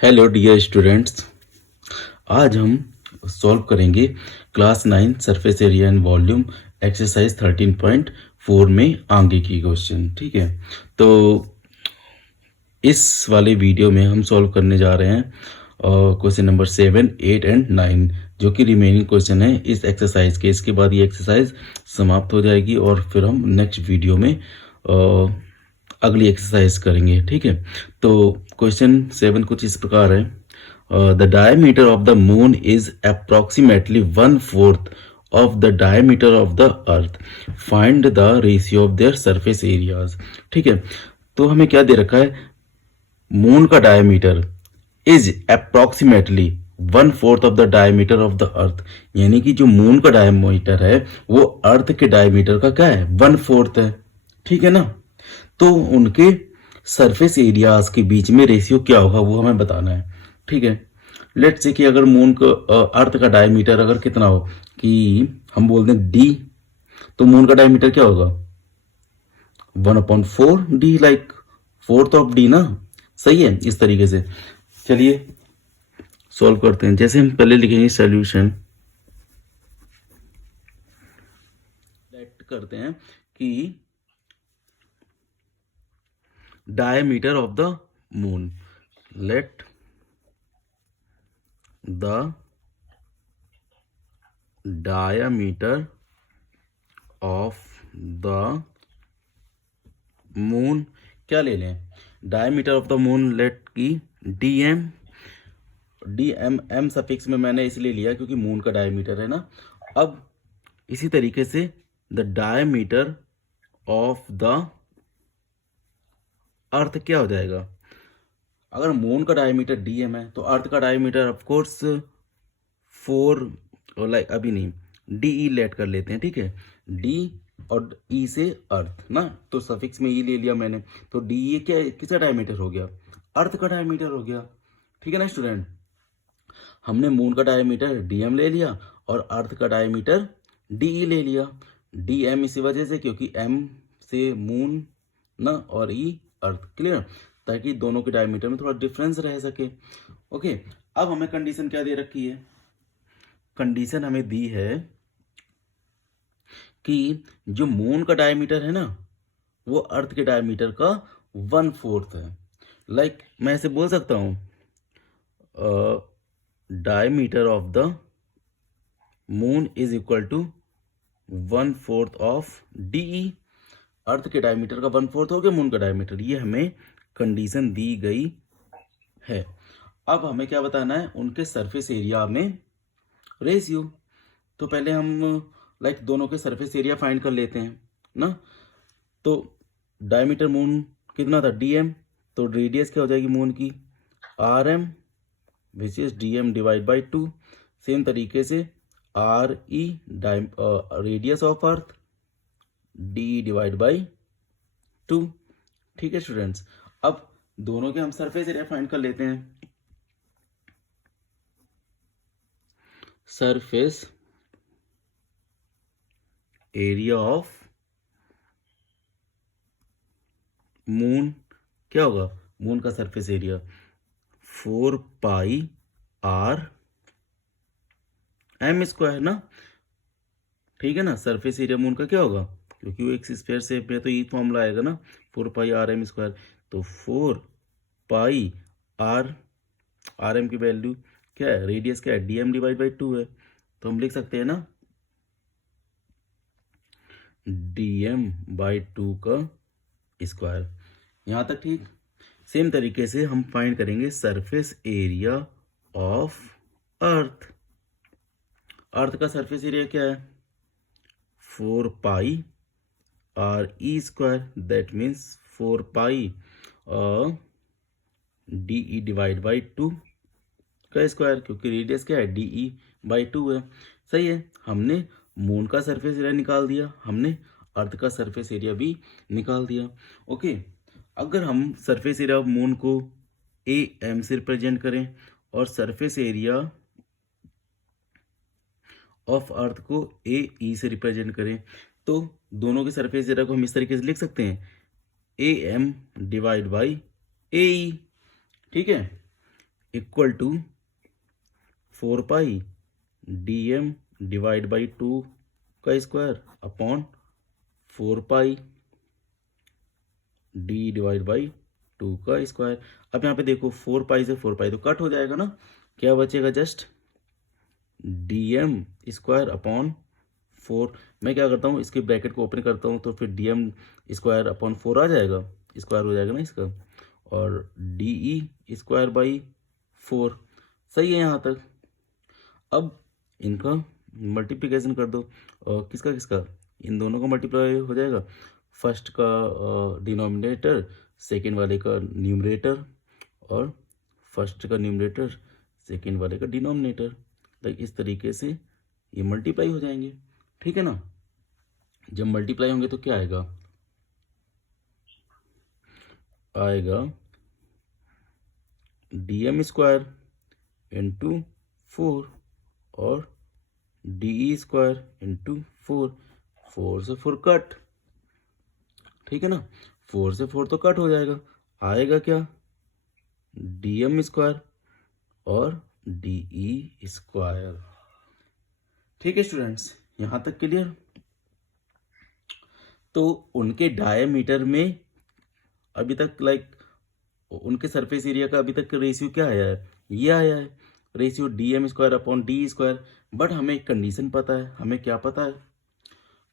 Hello dear students. आज हम solve करेंगे class 9 surface area and volume exercise 13.4 में आगे की क्वेश्चन। ठीक है, तो इस वाले वीडियो में हम सॉल्व करने जा रहे हैं क्वेश्चन नंबर 7, 8 एंड 9, जो कि रिमेनिंग क्वेश्चन है इस एक्सरसाइज के। इसके बाद ये एक्सरसाइज समाप्त हो जाएगी और फिर हम नेक्स्ट वीडियो में अगली एक्सरसाइज करेंगे। ठीक है, तो क्वेश्चन 7 कुछ इस प्रकार है। The diameter of the moon is approximately 1/4 of the diameter of the earth. Find the ratio of their surface areas. ठीक है, तो हमें क्या दे रखा है, मून का diameter is approximately 1/4 of the diameter of the earth, यानी कि जो मून का डायमीटर है वो अर्थ के डायमीटर का क्या है, 1/4 है। ठीक है ना, तो उनके सरफेस एरियाज के बीच में रेशियो क्या होगा वो हमें बताना है। ठीक है, लेट्स से कि अगर मून का अर्थ का डायमीटर अगर कितना हो कि हम बोल दें डी, तो मून का डायमीटर क्या होगा 1/4 D, like fourth of D ना। सही है, इस तरीके से चलिए सॉल्व करते हैं। जैसे हम पहले लिखेंगे सोल्यूशन, लेट करते हैं कि diameter of the moon, let the diameter of the moon, क्या ले लें, diameter of the moon let की dm, dm m सफिक्स में मैंने इसलिए लिया क्योंकि मून का डायमीटर है ना। अब इसी तरीके से the diameter of the earth क्या हो जाएगा, अगर मून का डायमीटर डीएम है तो अर्थ का डायमीटर ऑफ कोर्स 4, लाइक अभी नहीं, डी लेट कर लेते हैं। ठीक है, डी और ई से अर्थ ना, तो सफिक्स में ई ले लिया मैंने, तो डी ये क्या, किसका डायमीटर हो गया, अर्थ का डायमीटर हो गया। ठीक है ना स्टूडेंट, हमने मून का डायमीटर डीएम ले लिया और अर्थ का डायमीटर डीई ले लिया। डीएम इसी वजह से क्योंकि एम से मून ना और ई अर्थ, क्लियर, ताकि दोनों के डायमीटर में थोड़ा डिफरेंस रह सके। ओके, अब हमें कंडीशन क्या दे रखी है, कंडीशन हमें दी है कि जो मून का डायमीटर है ना वो अर्थ के डायमीटर का 1/4 है। लाइक मैं ऐसे बोल सकता हूं, diameter of the moon is equal to 1/4 of DE. Earth के डायमीटर का 1/4 हो गया मून का डायमीटर, ये हमें कंडीशन दी गई है। अब हमें क्या बताना है, उनके सरफेस एरिया में रेशियो। तो पहले हम लाइक दोनों के सरफेस एरिया फाइंड कर लेते हैं ना। तो डायमीटर मून कितना था डीएम, तो रेडियस क्या हो जाएगी मून की R M, which is DM divide by 2। Same तरीके से R E radius of earth, D divide by 2। ठीक है स्टूडेंट्स, अब दोनों के हम सरफेस एरिया फाइंड कर लेते हैं। सरफेस एरिया ऑफ मून क्या होगा, मून का surface area 4 πr M square ना। ठीक है ना, सरफेस एरिया मून का क्या होगा, क्योंकि वो एक स्फीयर शेप में, तो ये फॉर्मूला आएगा ना 4 πr m²। तो 4 πr एम की वैल्यू क्या है, रेडियस क्या है, डीएम डिवाइड बाई 2 है, तो हम लिख सकते हैं ना डीएम बाई 2 का स्क्वायर। यहाँ तक ठीक। सेम तरीके से हम फाइंड करेंगे सरफेस एरिया ऑफ अर्थ। अर्थ का सरफेस एरिया क्या है 4 πr² that means 4 D divide by 2 का स्क्वायर, क्योंकि रेडियस क्या है डीई बाई 2 है। सही है, हमने मून का सरफेस एरिया निकाल दिया, हमने अर्थ का सरफेस एरिया भी निकाल दिया। ओके, अगर हम सरफेस एरिया ऑफ मून को ए एम से रिप्रेजेंट करें और सरफेस एरिया ऑफ अर्थ को ए ई से रिप्रेजेंट करें, तो दोनों के सरफेस एरिया को हम इस तरीके से लिख सकते हैं A M divide by A E. ठीक है, equal to 4 pi dm divide by 2 का square upon 4 pi d divide by 2 का स्क्वायर। अब यहाँ पे देखो 4 पाई से 4 पाई तो कट हो जाएगा ना, क्या बचेगा जस्ट dm स्क्वायर अपॉन 4। मैं क्या करता हूँ, इसके ब्रैकेट को ओपन करता हूँ तो फिर dm स्क्वायर अपॉन 4 आ जाएगा, स्क्वायर हो जाएगा ना इसका, और de स्क्वायर बाई 4। सही है यहाँ तक। अब इनका मल्टीप्लिकेशन कर दो, और किसका किसका, इन दोनों का मल्टीप्लाई हो जाएगा, फर्स्ट का डिनोमिनेटर सेकेंड वाले का न्यूमरेटर, और फर्स्ट का न्यूमरेटर सेकेंड वाले का डिनोमिनेटर। तो इस तरीके से ये मल्टीप्लाई हो जाएंगे, ठीक है ना। जब मल्टीप्लाई होंगे तो क्या आएगा, आएगा dm स्क्वायर इंटू 4 और de स्क्वायर इंटू 4। 4 से 4 कट, ठीक है ना, 4 से 4 तो कट हो जाएगा, आएगा क्या dm स्क्वायर और de स्क्वायर। ठीक है स्टूडेंट्स, यहाँ तक क्लियर। तो उनके डायमीटर में अभी तक उनके सरफेस एरिया का अभी तक रेशियो क्या आया है, ये आया है ratio dm square upon D square. But हमें एक कंडीशन पता है, हमें क्या पता है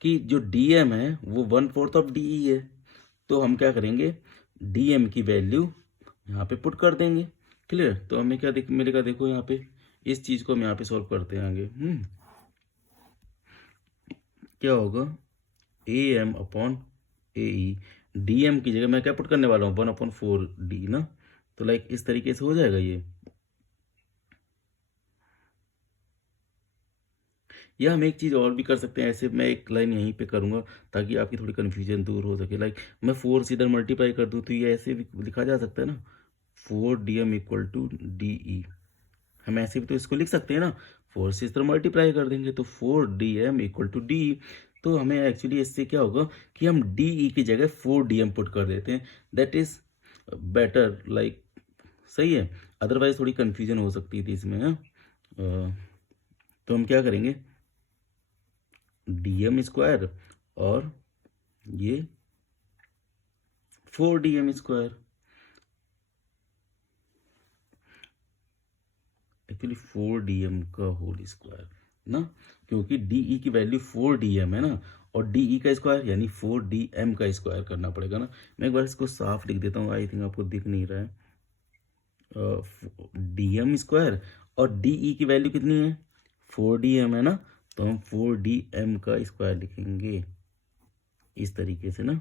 कि जो dm है वो 1/4 ऑफ de है। तो हम क्या करेंगे, dm की वैल्यू यहाँ पे पुट कर देंगे। क्लियर। तो हमें क्या मिलेगा, देखो यहाँ पे इस चीज को हम यहाँ पे सॉल्व करते हैं आगे। क्या होगा, am अपॉन AE, dm की जगह मैं क्या पुट करने वाला हूँ 1/4d ना। तो इस तरीके से हो जाएगा ये, या हम एक चीज़ और भी कर सकते हैं। ऐसे मैं एक लाइन यहीं पे करूँगा ताकि आपकी थोड़ी कन्फ्यूजन दूर हो सके। मैं 4 से इधर मल्टीप्लाई कर दूँ तो ये ऐसे भी लिखा जा सकता है ना, 4dm इक्वल टू de। हम ऐसे भी तो इसको लिख सकते हैं ना, 4 से इस तरह मल्टीप्लाई कर देंगे तो 4dm इक्वल टू de। तो हमें एक्चुअली इससे क्या होगा कि हम de की जगह 4dm पुट कर देते हैं, दैट इज बेटर। सही है, अदरवाइज थोड़ी कन्फ्यूजन हो सकती थी इसमें। तो हम क्या करेंगे, dm स्क्वायर और ये 4dm स्क्वायर, एक्चुअली 4dm का होल स्क्वायर ना, क्योंकि de की वैल्यू 4dm है ना, और de का स्क्वायर यानी 4dm का स्क्वायर करना पड़ेगा ना। मैं एक बार इसको साफ लिख देता हूँ, आई थिंक आपको दिख नहीं रहा है। dm स्क्वायर और de की वैल्यू कितनी है, 4dm है ना, तो हम 4dm का स्क्वायर लिखेंगे इस तरीके से ना।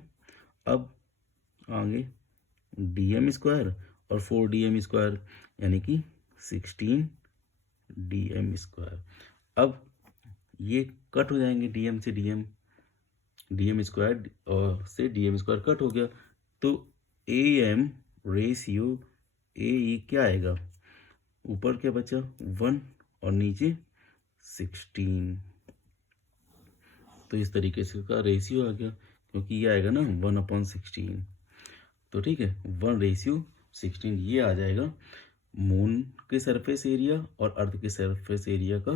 अब आगे dm स्क्वायर और 4dm स्क्वायर यानी कि 16dm स्क्वायर। अब ये कट हो जाएंगे, dm से dm स्क्वायर और से dm स्क्वायर कट हो गया, तो am रेशियो AE क्या आएगा, ऊपर क्या बचा 1 और नीचे 16। तो इस तरीके से का रेशियो आ गया, क्योंकि ये आएगा ना 1/16। तो ठीक है, 1/16 ये आ जाएगा मून के सरफेस एरिया और अर्थ के सरफेस एरिया का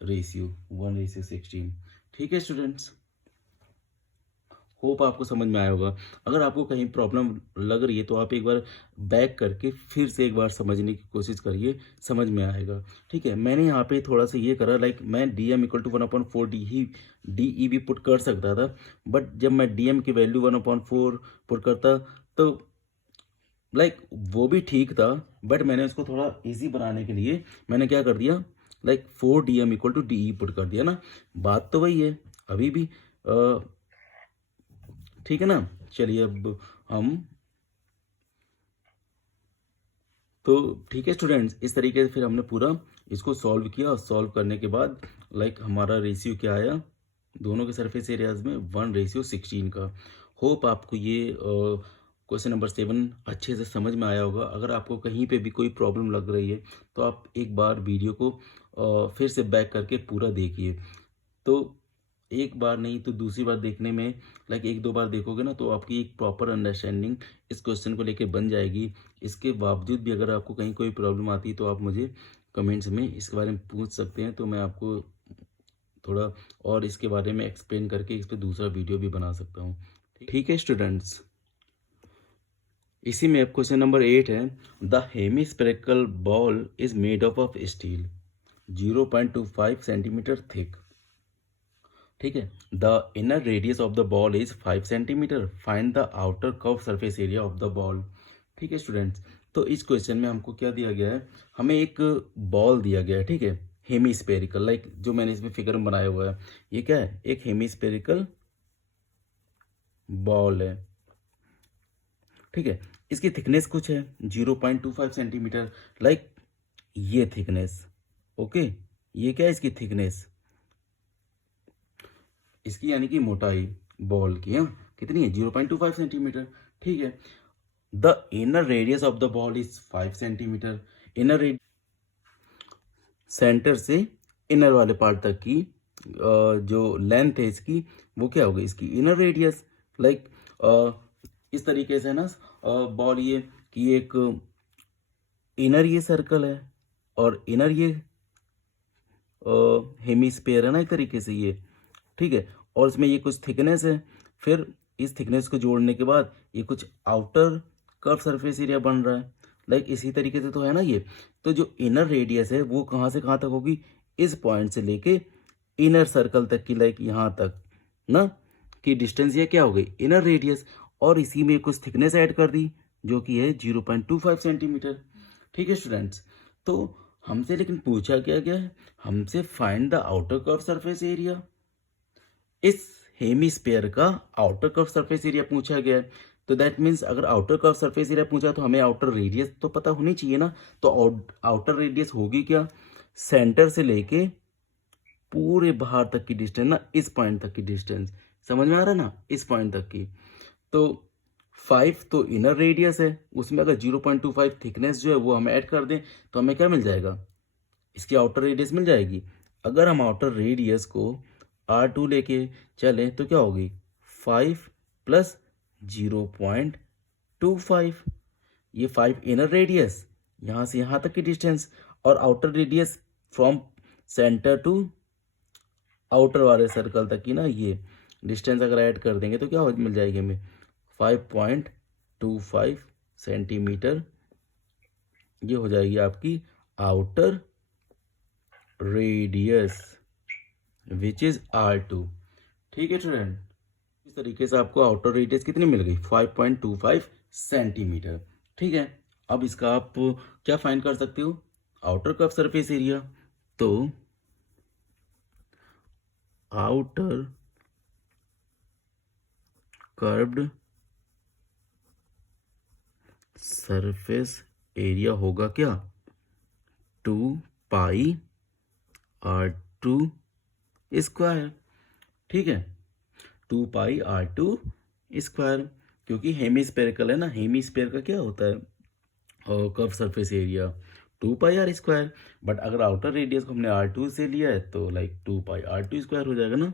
रेशियो 1/16। ठीक है स्टूडेंट्स, होप आपको समझ में आया होगा। अगर आपको कहीं प्रॉब्लम लग रही है तो आप एक बार बैक करके फिर से एक बार समझने की कोशिश करिए, समझ में आएगा। ठीक है, मैंने यहाँ पे थोड़ा सा ये करा, मैं dm इक्वल टू 1/4d ही de भी पुट कर सकता था, बट जब मैं dm की वैल्यू 1/4 पुट करता तो वो भी ठीक था, बट मैंने उसको थोड़ा इजी बनाने के लिए मैंने क्या कर दिया, 4dm equal to de put कर दिया ना। बात तो वही है अभी भी, ठीक है ना। चलिए अब हम, तो ठीक है स्टूडेंट्स, इस तरीके से फिर हमने पूरा इसको सॉल्व किया। सॉल्व करने के बाद हमारा रेशियो क्या आया, दोनों के सरफेस एरियाज में 1/16 का। होप आपको ये क्वेश्चन नंबर 7 अच्छे से समझ में आया होगा। अगर आपको कहीं पे भी कोई प्रॉब्लम लग रही है तो आप एक बार वीडियो को फिर से बैक करके पूरा देखिए। तो एक बार नहीं तो दूसरी बार देखने में, लाइक एक दो बार देखोगे ना तो आपकी एक प्रॉपर अंडरस्टैंडिंग इस क्वेश्चन को लेके बन जाएगी। इसके बावजूद भी अगर आपको कहीं कोई प्रॉब्लम आती है तो आप मुझे कमेंट्स में इसके बारे में पूछ सकते हैं, तो मैं आपको थोड़ा और इसके बारे में एक्सप्लेन करके इस पर दूसरा वीडियो भी बना सकता हूँ। ठीक है स्टूडेंट्स, इसी में अब क्वेश्चन नंबर 8 है, the hemispherical ball is made of steel 0.25 centimetre thick. ठीक है, the inner radius of the ball is 5 centimetre, find the outer curve surface area of the ball. ठीक है स्टूडेंट्स, तो इस क्वेश्चन में हमको क्या दिया गया है, हमें एक बॉल दिया गया है, ठीक है, हेमिस्फेरिकल, लाइक जो मैंने इसमें फिगर में बनाया हुआ है, ये क्या है, एक हेमिस्फेरिकल बॉल है। ठीक है, इसकी थिकनेस कुछ है 0.25 सेंटीमीटर, लाइक ये थिकनेस, ओके, ये क्या है इसकी थिकनेस, इसकी यानी कि मोटाई बॉल की, हाँ कितनी है 0.25 सेंटीमीटर। ठीक है, the inner radius of the ball is 5 centimetre, inner radius centre से इनर वाले पार्ट तक की जो लेंथ है इसकी, वो क्या होगी, इसकी इनर रेडियस। लाइक इस तरीके से ना बॉल ये कि एक इनर ये सर्कल है और इनर ये हेमिस्फीयर है ना एक तरीके से ये, ठीक है, और इसमें ये कुछ थिकनेस है, फिर इस थिकनेस को जोड़ने के बाद ये कुछ आउटर कर्व सरफेस एरिया बन रहा है, लाइक इसी तरीके से तो है ना ये। तो जो इनर रेडियस है वो कहाँ से कहाँ तक होगी, इस पॉइंट से लेके इनर सर्कल तक की, लाइक यहाँ तक ना कि डिस्टेंस ये क्या हो गई, इनर रेडियस, और इसी में कुछ थिकनेस ऐड कर दी जो कि है 0.25 सेंटीमीटर। ठीक है स्टूडेंट्स, तो हमसे लेकिन पूछा क्या गया है, हमसे find the outer curve surface area, इस हेमिस्फीयर का आउटर कर्व सरफेस एरिया पूछा गया है। तो दैट मीन्स अगर आउटर कर्व सरफेस एरिया पूछा तो हमें आउटर रेडियस तो पता होनी चाहिए ना। तो आउटर रेडियस होगी क्या, सेंटर से लेके पूरे बाहर तक की डिस्टेंस ना, इस पॉइंट तक की डिस्टेंस, समझ में आ रहा है ना, इस पॉइंट तक की। तो 5 तो इनर रेडियस है, उसमें अगर 0.25 थिकनेस जो है वो हम ऐड कर दें तो हमें क्या मिल जाएगा, इसकी आउटर रेडियस मिल जाएगी। अगर हम आउटर रेडियस को R2 लेके चलें तो क्या होगी, 5 प्लस 0.25, ये 5 इनर रेडियस, यहाँ से यहाँ तक की डिस्टेंस, और outer radius from centre to outer वाले सर्कल तक की ना, ये डिस्टेंस अगर ऐड कर देंगे तो क्या हो मिल जाएगी हमें 5.25 सेंटीमीटर, ये हो जाएगी आपकी outer radius which is R2। ठीक है स्टूडेंट, इस तरीके से आपको आउटर रेडियस कितनी मिल गई, 5.25 सेंटीमीटर। ठीक है, अब इसका आप क्या फाइंड कर सकते हो, आउटर कर्व सरफेस एरिया। तो आउटर कर्व्ड सरफेस एरिया होगा क्या, 2πr2 स्क्वायर। ठीक है, 2πr2 स्क्वायर, क्योंकि हेमिस्फेरिकल है ना, हेमिस्फेयर का क्या होता है curve surface area 2πr²। But अगर आउटर रेडियस को हमने R2 से लिया है तो लाइक 2πr2² हो जाएगा ना।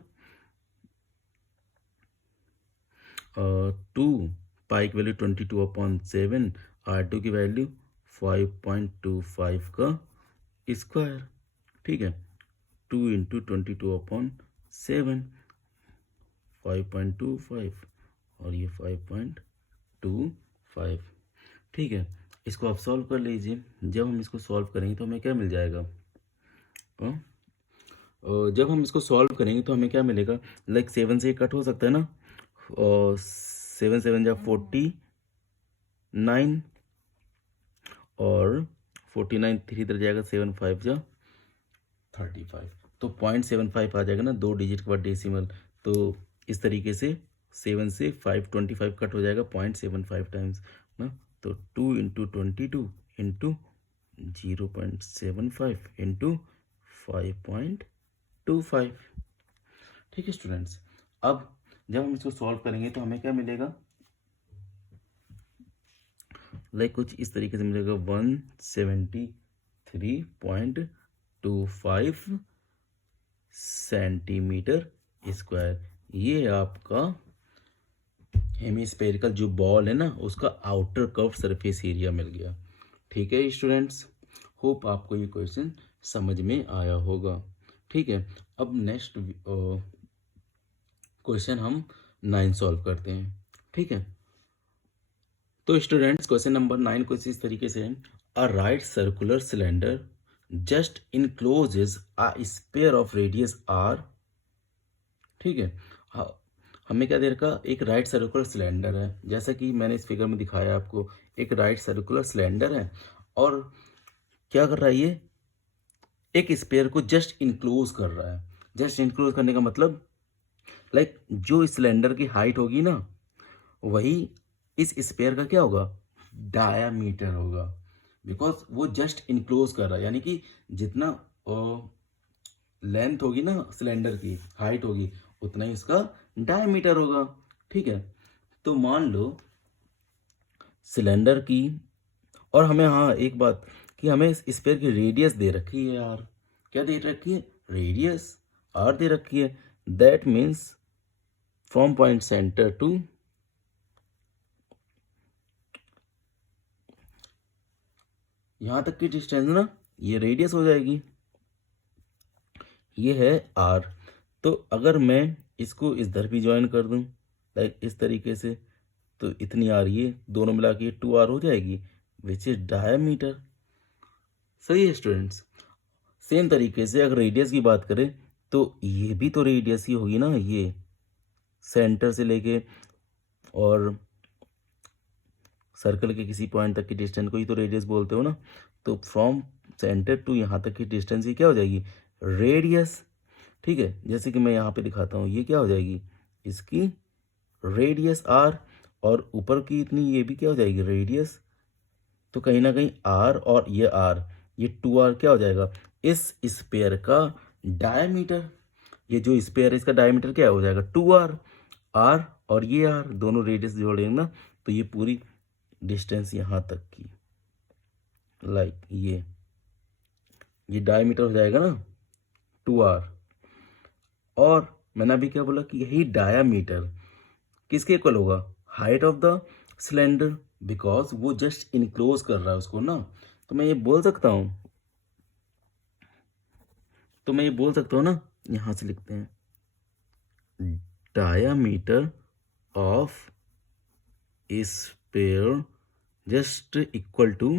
2 पाई की वैल्यू 22/7, R2 की वैल्यू 5.25 का स्क्वायर। ठीक है, 2 इंटू 22/7 5.25 और ये 5.25। ठीक है, इसको आप सॉल्व कर लीजिए। जब हम इसको सॉल्व करेंगे तो हमें क्या मिल जाएगा, जब हम इसको सॉल्व करेंगे तो हमें क्या मिलेगा, लाइक 7 से कट हो सकता है ना, और 7 7 जा 49, और 49 3 इधर जाएगा, 7 5 जा 35, तो 0.75 आ जाएगा ना, 2 डिजिट के बाद डेसिमल। तो इस तरीके से 7 से 525 कट हो जाएगा 0.75 टाइम्स ना। तो 2 इंटू 22 इंटू 0.75 इंटू 5.25। ठीक है स्टूडेंट्स, अब जब हम इसको सॉल्व करेंगे तो हमें क्या मिलेगा, लाइक कुछ इस तरीके से मिलेगा 173.25 सेंटीमीटर स्क्वायर। ये आपका हेमिस्फेरिकल जो बॉल है ना उसका आउटर कर्व सरफेस एरिया मिल गया। ठीक है स्टूडेंट्स, होप आपको ये क्वेश्चन समझ में आया होगा। ठीक है, अब नेक्स्ट क्वेश्चन हम 9 सॉल्व करते हैं। ठीक है, तो स्टूडेंट्स क्वेश्चन नंबर 9 कुछ इस तरीके से है। A right circular cylinder just encloses a sphere of radius R. ठीक है, हमें क्या दे रखा, एक राइट सर्कुलर सिलेंडर है, जैसा कि मैंने इस फिगर में दिखाया आपको। एक राइट सर्कुलर सिलेंडर है और क्या कर रहा है, ये एक स्पेयर को जस्ट इनक्लोज कर रहा है। जस्ट इनक्लोज करने का मतलब लाइक जो इस सिलेंडर की हाइट होगी ना वही इस स्पेयर का क्या होगा, डायामीटर होगा। बिकॉज वो जस्ट इनक्लोज कर रहा है, यानी कि जितना लेंथ होगी ना सिलेंडर की, हाइट होगी, उतना ही उसका डायमीटर होगा। ठीक है, तो मान लो सिलेंडर की, और हमें हाँ एक बात कि हमें इस स्फीयर की रेडियस दे रखी है यार। क्या दे रखी है, रेडियस आर दे रखी है। That means from point centre to यहां तक की डिस्टेंस ना ये रेडियस हो जाएगी, ये है आर। तो अगर मैं इसको इधर भी ज्वाइन कर दूं लाइक इस तरीके से, तो इतनी आर ये दोनों मिला के 2r हो जाएगी, विच इज डायमीटर। सही है स्टूडेंट्स। सेम तरीके से अगर रेडियस की बात करें तो ये भी तो रेडियस ही होगी ना, ये सेंटर से लेके और सर्कल के किसी पॉइंट तक की डिस्टेंस को ही तो रेडियस बोलते हो ना। तो फ्रॉम सेंटर टू यहाँ तक की डिस्टेंस ये क्या हो जाएगी, रेडियस। ठीक है, जैसे कि मैं यहाँ पे दिखाता हूँ, ये क्या हो जाएगी, इसकी रेडियस आर, और ऊपर की इतनी ये भी क्या हो जाएगी, रेडियस। तो कहीं ना कहीं आर और ये आर, ये 2r क्या हो जाएगा, इस स्पेयर का डायमीटर। ये जो स्पेयर है इसका डायमीटर क्या हो जाएगा, 2r। आर और ये आर दोनों रेडियस जोड़ेंगे ना तो ये पूरी डिस्टेंस यहाँ तक की लाइक ये डायमीटर हो जाएगा ना 2r। और मैंने अभी क्या बोला कि यही डायामीटर किसके इक्वल होगा, height of the cylinder, because वो जस्ट इनक्लोज कर रहा है उसको ना। तो मैं ये बोल सकता हूं, ना, यहां से लिखते हैं diameter of sphere just equal to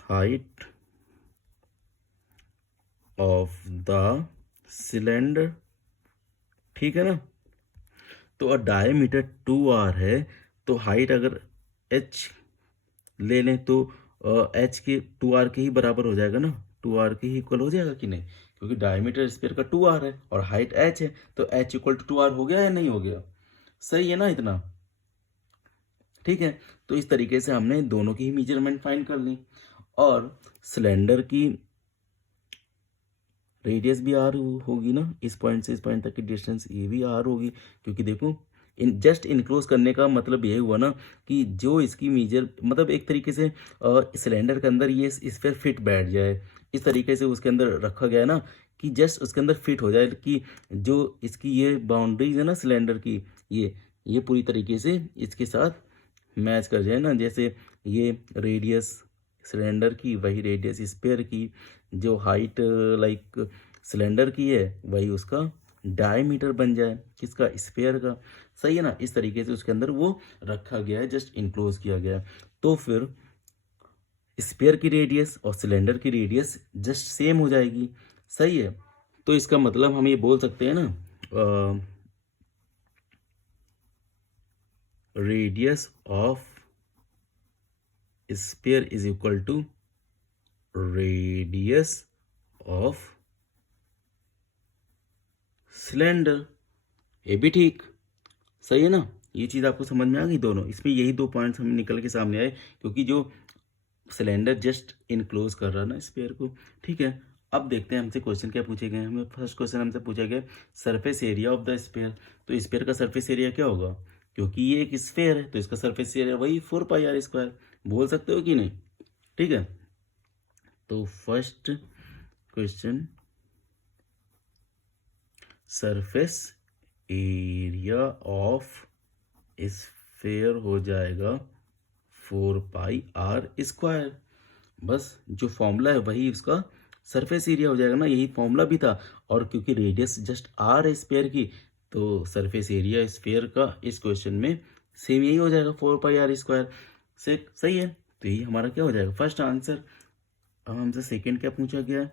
height of the cylinder. ठीक है ना, तो डायमीटर 2r है, तो हाइट अगर h ले लें तो h के 2r के ही बराबर हो जाएगा ना, 2r के ही इक्वल हो जाएगा कि नहीं, क्योंकि डायमीटर स्फीयर का 2r है और हाइट h है, तो h इक्वल टू 2r हो गया या नहीं हो गया, सही है ना इतना। ठीक है, तो इस तरीके से हमने दोनों की ही मेजरमेंट फाइंड कर ली, और सिलेंडर की रेडियस भी आर होगी ना, इस पॉइंट से इस पॉइंट तक की डिस्टेंस ये भी आर होगी, क्योंकि देखो इन जस्ट इनक्लोज करने का मतलब यही हुआ ना कि जो इसकी मेजर मतलब एक तरीके से सिलेंडर के अंदर ये इस पर फिट बैठ जाए, इस तरीके से उसके अंदर रखा गया है ना कि जस्ट उसके अंदर फिट हो जाए, कि जो इसकी ये बाउंड्रीज है ना सिलेंडर की, ये पूरी तरीके से इसके साथ मैच कर जाए ना। जैसे ये रेडियस सिलेंडर की, वही रेडियस स्पेयर की, जो हाइट लाइक सिलेंडर की है वही उसका डायमीटर बन जाए, किसका, स्पेयर का। सही है ना, इस तरीके से उसके अंदर वो रखा गया है, जस्ट इनक्लोज किया गया है। तो फिर स्पेयर की रेडियस और सिलेंडर की रेडियस जस्ट सेम हो जाएगी। सही है, तो इसका मतलब हम ये बोल सकते हैं ना, radius of sphere is equal to radius of cylinder. ये भी ठीक, सही है ना, ये चीज़ आपको समझ में आ गई। दोनों इसमें यही दो पॉइंट्स हमें निकल के सामने आए, क्योंकि जो सिलेंडर जस्ट इनक्लोज कर रहा है ना स्पेयर को। ठीक है, अब देखते हैं हमसे क्वेश्चन क्या पूछे गए। हमें फर्स्ट क्वेश्चन हमसे पूछा गया surface area of the sphere. तो स्पेयर का सरफेस एरिया क्या होगा, क्योंकि ये एक स्फेयर है तो इसका सरफेस एरिया वही 4πr², बोल सकते हो कि नहीं। ठीक है, तो first question surface area of sphere हो जाएगा 4πr²। बस जो फॉर्मूला है वही उसका सरफेस एरिया हो जाएगा ना, यही फॉर्मूला भी था। और क्योंकि रेडियस जस्ट आर है स्फेयर की, तो सरफेस एरिया स्फेयर का इस क्वेश्चन में सेम यही हो जाएगा 4πr²। से सही है, तो यही हमारा क्या हो जाएगा फर्स्ट आंसर। अब हमसे सेकंड क्या पूछा गया है,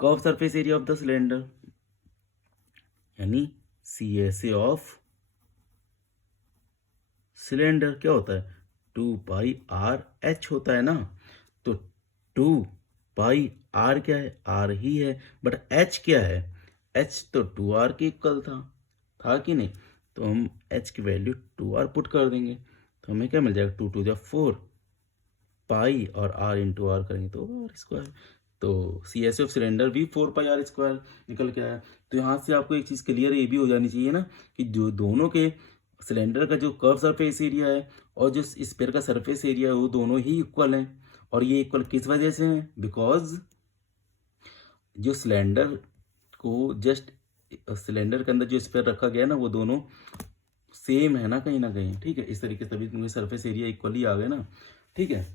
curve surface area of the cylinder, यानी CSA ऑफ सिलेंडर क्या होता है 2πr/h होता है ना। तो 2πr क्या है, r ही है, बट h क्या है, h तो 2r के इक्वल था कि नहीं। तो हम h की वैल्यू 2r पुट कर देंगे, तो हमें क्या मिल जाएगा 2 × 4 पाई और r इंटू आर करेंगे तो r²। तो CSA ऑफ सिलेंडर भी 4πr² निकल के आया। तो यहाँ से आपको एक चीज़ क्लियर ये भी हो जानी चाहिए ना कि जो दोनों के सिलेंडर का जो कर्व सरफेस एरिया है और जो स्फीयर का सरफेस एरिया है वो दोनों ही इक्वल हैं। और ये इक्वल किस वजह से हैं, बिकॉज जो सिलेंडर को जस्ट सिलेंडर के अंदर जो स्फीयर रखा गया ना वो दोनों सेम है ना कहीं, ठीक है। इस तरीके से तभी तुम्हें सरफेस एरिया इक्वली आ गए ना, ठीक है।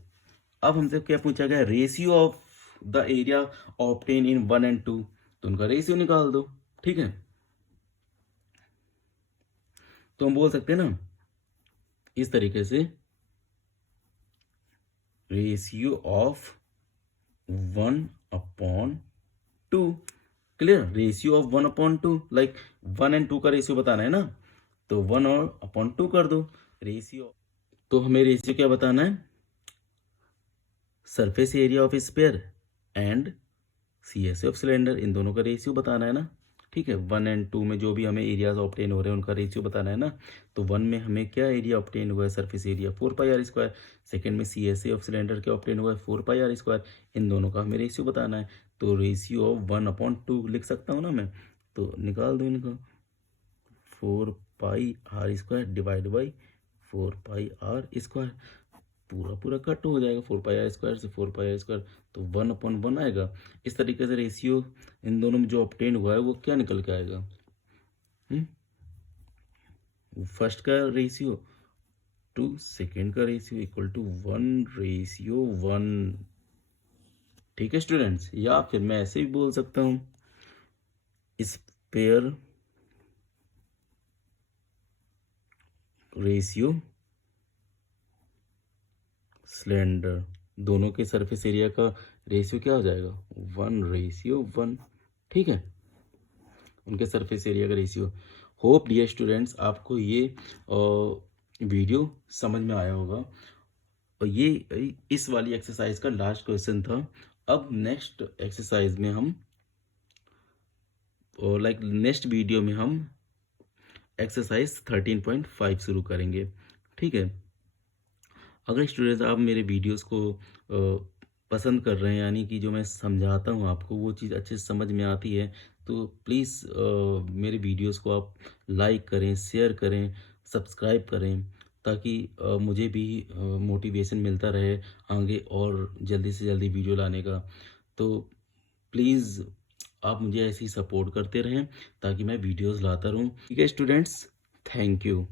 अब हमसे क्या पूछा गया, ratio of the area obtain इन 1 और 2, तो उनका रेशियो निकाल दो, ठीक है। तो हम बोल सकते हैं ना इस तरीके से, ratio of 1/2, clear. Ratio of 1/2, like 1 और 2 का रेशियो बताना है ना, तो 1/2 कर दो रेशियो। तो हमें रेशियो क्या बताना है, surface area of sphere and CSA of cylinder, इन दोनों का रेशियो बताना है ना, ठीक है। 1 और 2 में जो भी हमें एरियाज ऑब्टेन हो रहे हैं उनका रेशियो बताना है ना। तो 1 में हमें क्या एरिया ऑब्टेन हुआ है, सरफेस एरिया 4πr²। सेकंड में CSA ऑफ सिलेंडर क्या ऑब्टेन हुआ है 4πr²। इन दोनों का हमें रेशियो बताना है, तो रेशियो ऑफ 1/2 लिख सकता हूँ ना मैं, तो निकाल दो इनका 4πr² डिवाइड बाई 4πr², पूरा कट हो जाएगा 4πr² से 4πr², तो 1/1 आएगा। इस तरीके से रेशियो इन दोनों में जो ऑब्टेन हुआ है वो क्या निकल के आएगा, फर्स्ट का रेशियो टू सेकेंड का रेशियो इक्वल टू 1:1, ठीक है स्टूडेंट्स। या फिर मैं ऐसे भी बोल सकता हूँ, स्फीयर रेशियो सिलेंडर, दोनों के सरफेस एरिया का रेशियो क्या हो जाएगा 1:1, ठीक है, उनके सरफेस एरिया का रेशियो। होप डियर स्टूडेंट्स आपको ये वीडियो समझ में आया होगा। और ये इस वाली एक्सरसाइज का लास्ट क्वेश्चन था। अब नेक्स्ट एक्सरसाइज में हम नेक्स्ट वीडियो में हम एक्सरसाइज 13.5 शुरू करेंगे, ठीक है। अगर स्टूडेंट्स आप मेरे वीडियोस को पसंद कर रहे हैं, यानी कि जो मैं समझाता हूँ आपको वो चीज़ अच्छे से समझ में आती है, तो प्लीज़ मेरे वीडियोस को आप लाइक करें, शेयर करें, सब्सक्राइब करें, ताकि मुझे भी मोटिवेशन मिलता रहे आगे और जल्दी से जल्दी वीडियो लाने का। तो प्लीज़ आप मुझे ऐसे ही सपोर्ट करते रहें ताकि मैं वीडियोस लाता रहूं, ठीक है स्टूडेंट्स। Thank you.